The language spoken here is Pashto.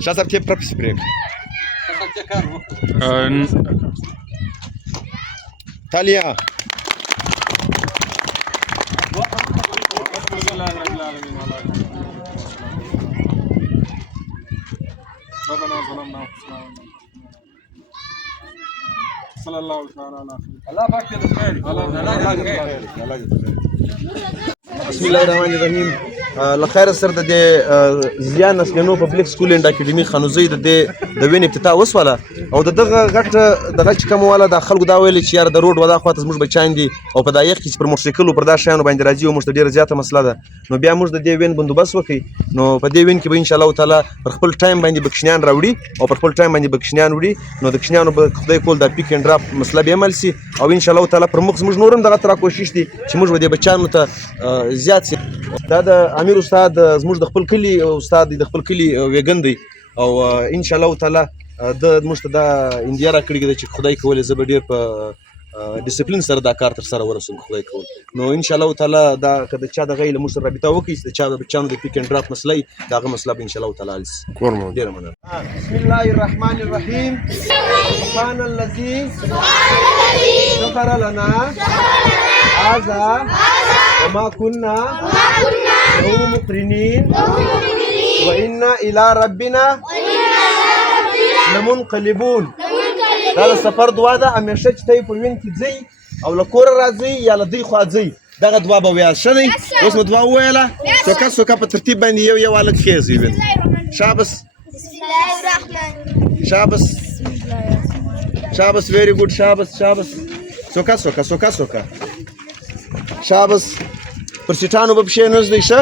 شاه صاحب ته پرپس پرېږ تالیا ربنا ظلمنا انفسنا صلى الله تعالى على بسم الله الرحمن الرحیم له خیره سره د دې زیان نسلینو پبلیک سکول اینډ اکیډمي خانوزۍ د وین افتتاح وسوله او د دغه غټ دغه چې کوم والا د خلکو دا ویل چې یار د روډ ودا خواته زموږ بچیان دي او په دا یخ کې پر موټرسایکل پر دا شیانو باندې راځي او موږ ته ډیره زیاته مسله ده نو بیا موږ د دې وین بندوبست وکړي نو په دې وین کې به ان شاء الله تعالی پر خپل ټایم باندې بکشنیان راوړي او پر خپل ټایم باندې بکشنیان وړي نو د کشنیانو به خدای کول د پیک اینډ ډراپ مسله به عمل سي او ان شاء الله تعالی پر موږ نورم دغه تر کوشش دي چې موږ د بچیانو ته زیات سي دا د امیر استاد زموږ د خپل کلی استاد د خپل کلی ویګن دی او ان شاء الله تعالی د موږ ته دا انډیا راکړي چې خدای کولې زه به ډېر په ډیسپلین سره دا کار تر سره ورسوم خدای کول نو ان شاء الله تعالی دا که د چا د غیله موږ سره رابطه وکړي د چا د بچیانو د پیک اینډ ډراپ مسله دغه مسله به ان شاء الله تعالی حل شي ډېره مننه بسم الله الرحمن الرحیم سبحان الذي سخر لنا هذا وما كنا له مقرنين وإنا إلى ربنا لمنقلبون دا د سفر دعا ده همیشه چې ته یې په وین کې ځئ او له کوره راځئ یا له دوی خوا ځئ دغه دعا به ویل ښه دی اوس مو دعا وویله سوکه سوکه په ترتیب باندې یو هلک خیزوي وین شابس شابس شابس ویری ګوډ شابس شابس سوکه سوکه سوکه سوکه شابس پر سیټانو به پښې نه ږدئ ښه